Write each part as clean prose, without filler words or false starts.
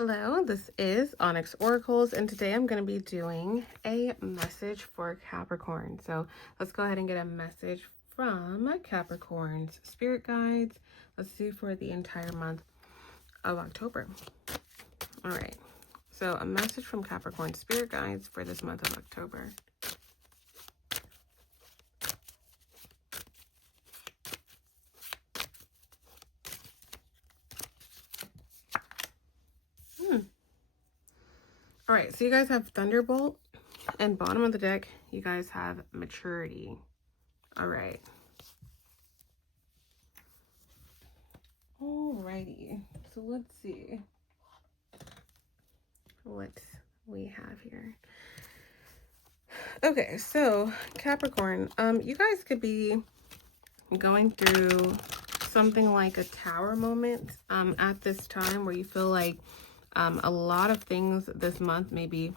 Hello, this is Onyx Oracles, and today I'm going to be doing a message for Capricorn. So let's go ahead and get a message from Capricorn's spirit guides. Let's do for the entire month of October. All right, so a message from Capricorn spirit guides for this month of October. All right, so you guys have Thunderbolt, and bottom of the deck, you guys have Maturity. All right. Alrighty, so let's see what we have here. Okay, so Capricorn, you guys could be going through something like a tower moment at this time, where you feel like a lot of things this month may be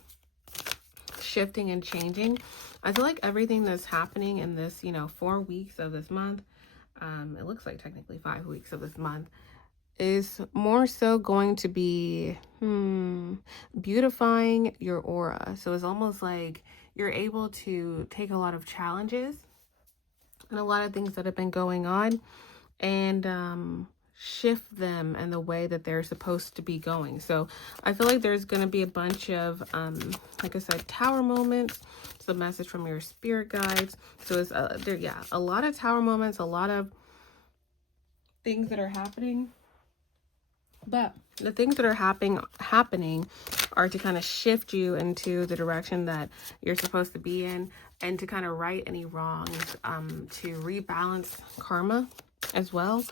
shifting and changing. I feel like everything that's happening in this, 4 weeks of this month, it looks like technically 5 weeks of this month, is more so going to be beautifying your aura. So it's almost like you're able to take a lot of challenges and a lot of things that have been going on and shift them in the way that they're supposed to be going. So I feel like there's going to be a bunch of, like I said, tower moments. It's a message from your spirit guides. So it's, a lot of tower moments, a lot of things that are happening. But the things that are happening are to kind of shift you into the direction that you're supposed to be in, and to kind of right any wrongs, to rebalance karma as well.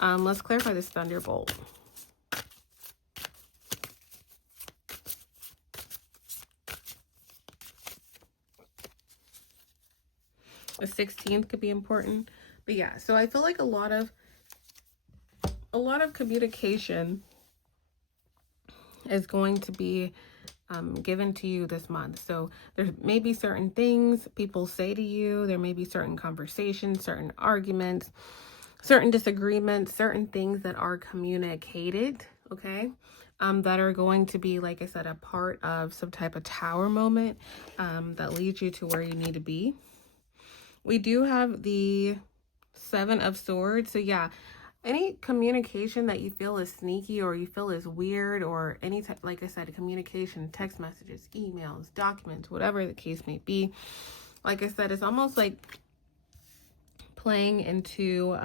Let's clarify this Thunderbolt. The 16th could be important. But yeah, so I feel like a lot of communication is going to be given to you this month. So there may be certain things people say to you. There may be certain conversations, certain arguments, certain disagreements, certain things that are communicated, okay? That are going to be, like I said, a part of some type of tower moment that leads you to where you need to be. We do have the 7 of Swords. So yeah, any communication that you feel is sneaky or you feel is weird, or any type, like I said, communication, text messages, emails, documents, whatever the case may be. Like I said, it's almost like playing into,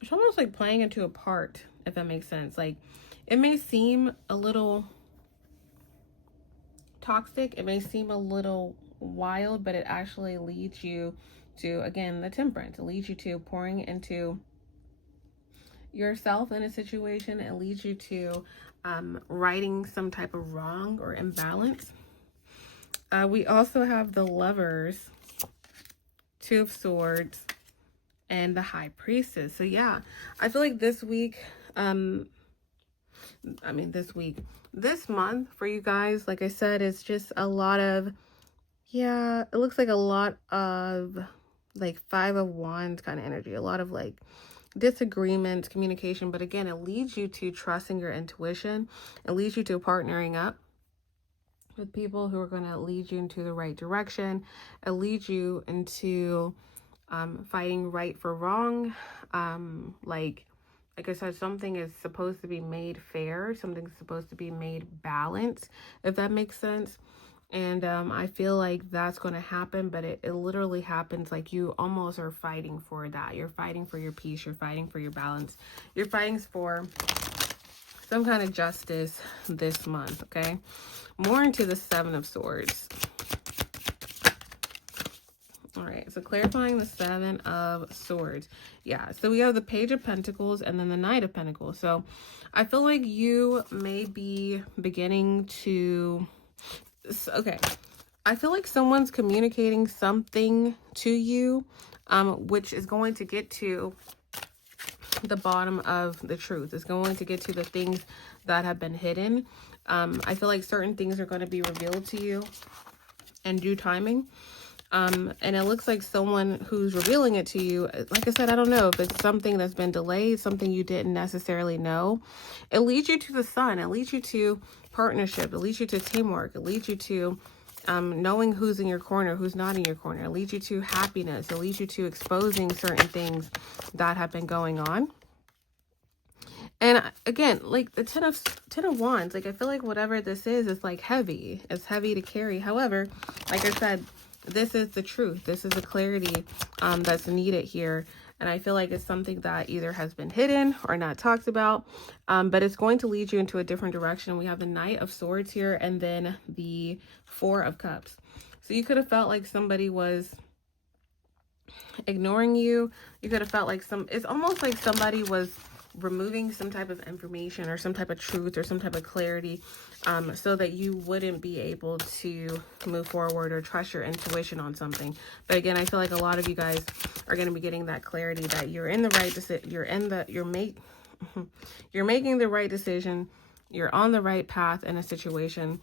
it's almost like playing into a part, if that makes sense. Like, it may seem a little toxic, it may seem a little wild, but it actually leads you to, again, the Temperance. It leads you to pouring into yourself in a situation. It leads you to righting some type of wrong or imbalance. We also have the Lovers, 2 of Swords, and the High Priestess. So yeah, I feel like this week, this month for you guys, like I said, it's just a lot of, yeah, it looks like a lot of like 5 of Wands kind of energy, a lot of like disagreements, communication. But again, it leads you to trusting your intuition. It leads you to partnering up with people who are going to lead you into the right direction. It leads you into fighting right for wrong. Like I said, something is supposed to be made fair. Something's supposed to be made balanced, if that makes sense. And I feel like that's going to happen, but it literally happens like you almost are fighting for that. You're fighting for your peace. You're fighting for your balance. You're fighting for some kind of justice this month, okay? More into the 7 of Swords. All right, so clarifying the 7 of Swords. Yeah, so we have the Page of Pentacles and then the Knight of Pentacles. So I feel like you may be beginning to... Okay, I feel like someone's communicating something to you, which is going to get to the bottom of the truth. It's going to get to the things that have been hidden. I feel like certain things are going to be revealed to you in due timing. And it looks like someone who's revealing it to you, like I said, I don't know if it's something that's been delayed, something you didn't necessarily know. It leads you to the sun. It leads you to partnership. It leads you to teamwork. It leads you to knowing who's in your corner, who's not in your corner. It leads you to happiness. It leads you to exposing certain things that have been going on. And again, like the ten of wands, like I feel like whatever this is like heavy. It's heavy to carry. However, like I said, this is the truth. This is the clarity that's needed here. And I feel like it's something that either has been hidden or not talked about, but it's going to lead you into a different direction. We have the Knight of Swords here and then the Four of Cups. So you could have felt like somebody was ignoring you. You could have felt like it's almost like somebody was removing some type of information or some type of truth or some type of clarity so that you wouldn't be able to move forward or trust your intuition on something. But again, I feel like a lot of you guys are going to be getting that clarity that you're in the right decision. You're making the right decision. You're on the right path in a situation.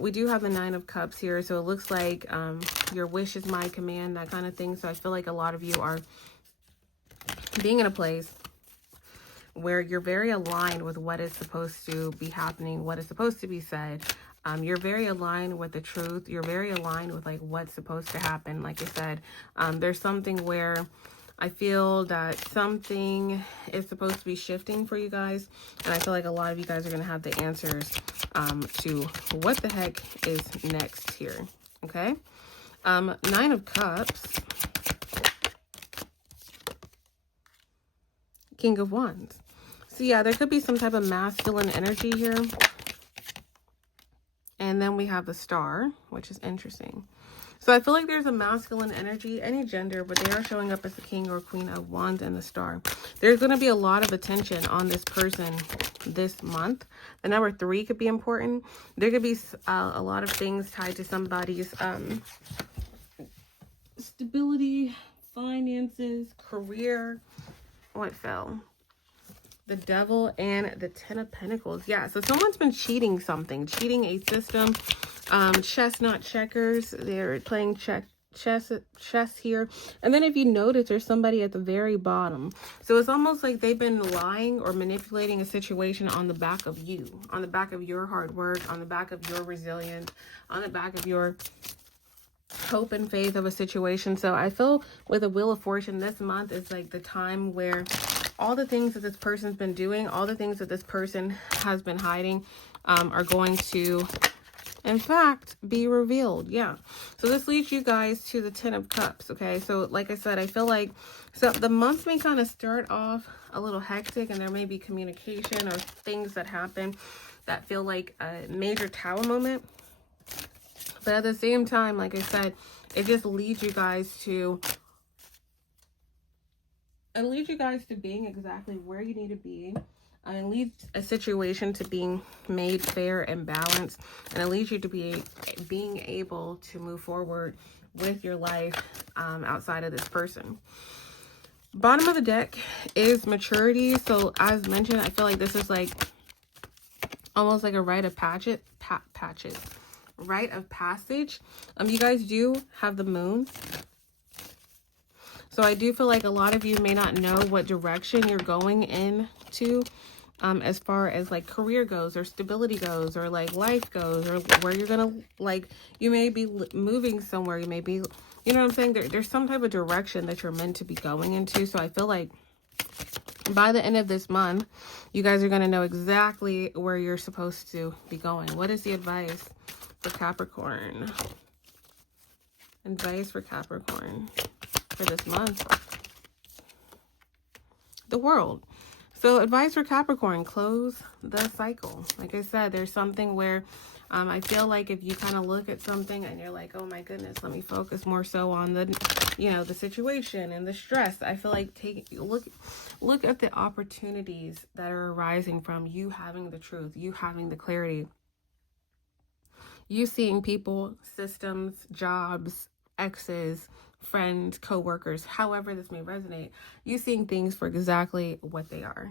We do have the Nine of Cups here, so it looks like your wish is my command, that kind of thing. So I feel like a lot of you are being in a place where you're very aligned with what is supposed to be happening, what is supposed to be said. You're very aligned with the truth. You're very aligned with like what's supposed to happen. Like I said, there's something where I feel that something is supposed to be shifting for you guys. And I feel like a lot of you guys are going to have the answers to what the heck is next here. Okay. Nine of Cups. King of Wands. So yeah, there could be some type of masculine energy here. And then we have the Star, which is interesting. So I feel like there's a masculine energy, any gender, but they are showing up as the King or Queen of Wands and the Star. There's going to be a lot of attention on this person this month. The number 3 could be important. There could be a lot of things tied to somebody's stability, finances, career. What fell? The Devil and the Ten of Pentacles. Yeah, so someone's been cheating something, cheating a system. Chess, not checkers. They're playing chess here. And then if you notice, there's somebody at the very bottom. So it's almost like they've been lying or manipulating a situation on the back of you, on the back of your hard work, on the back of your resilience, on the back of your hope and faith of a situation. So I feel with the Wheel of Fortune, this month is like the time where all the things that this person's been doing, all the things that this person has been hiding are going to, in fact, be revealed. Yeah. So this leads you guys to the Ten of Cups. Okay. So like I said, I feel like the month may kind of start off a little hectic and there may be communication or things that happen that feel like a major tower moment. But at the same time, like I said, it just leads you guys to being exactly where you need to be. And it leads a situation to being made fair and balanced. And it leads you to being able to move forward with your life outside of this person. Bottom of the deck is maturity. So as mentioned, I feel like this is like almost like a rite of rite of passage. You guys do have the Moon. So I do feel like a lot of you may not know what direction you're going into as far as like career goes or stability goes or like life goes or where you're gonna, like, you may be moving somewhere, you may be, you know what I'm saying, there's some type of direction that you're meant to be going into. So I feel like by the end of this month, you guys are going to know exactly where you're supposed to be going. What is the advice for Capricorn? Advice for Capricorn for this month. The World. So advice for Capricorn, close the cycle. Like I said, there's something where I feel like if you kind of look at something and you're like, oh my goodness, let me focus more so on the, you know, the situation and the stress. I feel like look at the opportunities that are arising from you having the truth, you having the clarity, you seeing people, systems, jobs, exes, friends, co-workers, however this may resonate, you seeing things for exactly what they are.